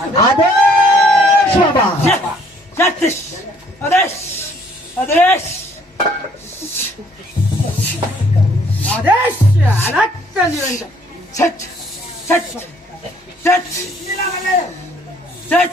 아데시 바바 야트시 아데시 아데시 아데시 알았다 이런다 셋 셋, 셋, 셋, 셋.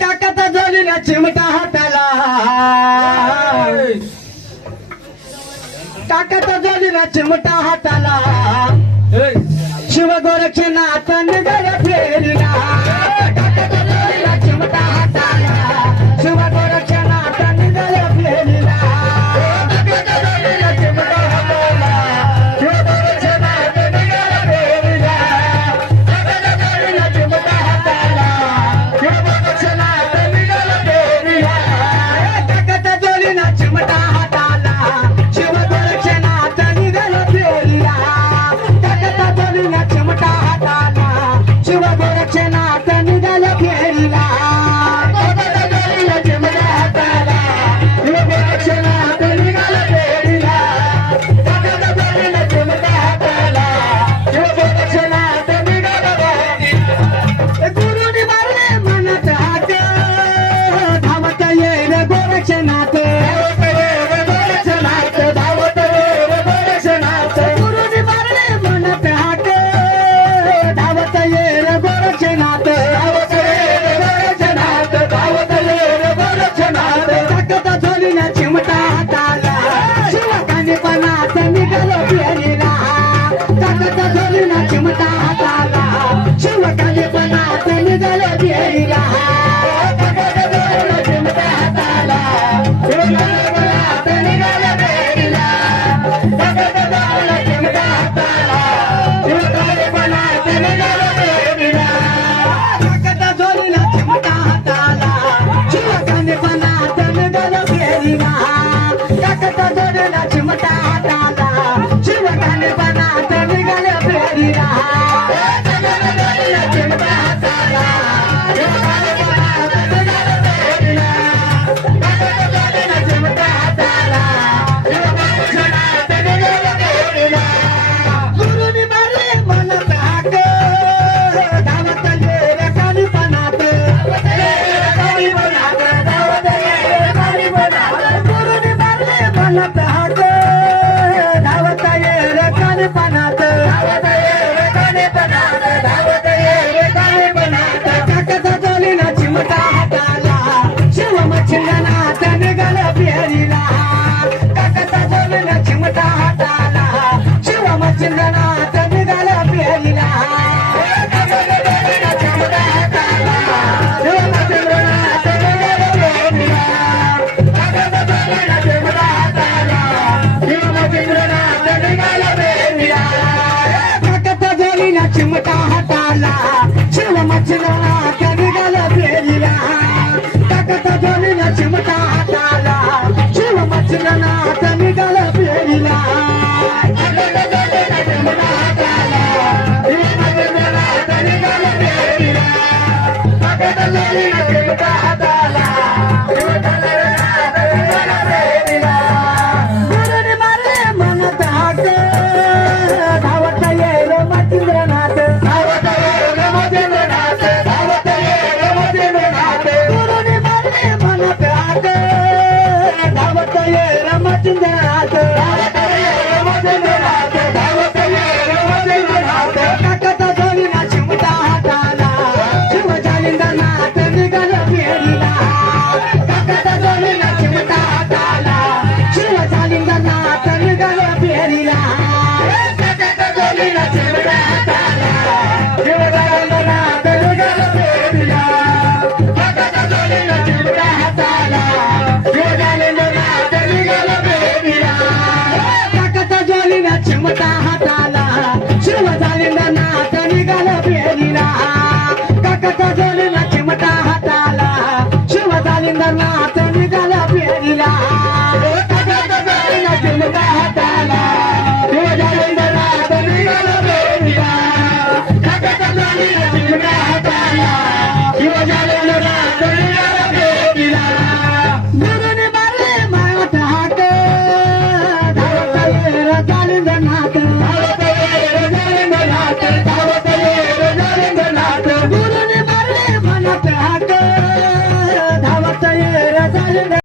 ताकद झाली ना चिमटा हाताला. ताकद झाली ना चिमटा हाताला. शिवगोरक्षनाथ दादा शिवधन बना तो निगल फेरी रहा Medina, Medina, Medina,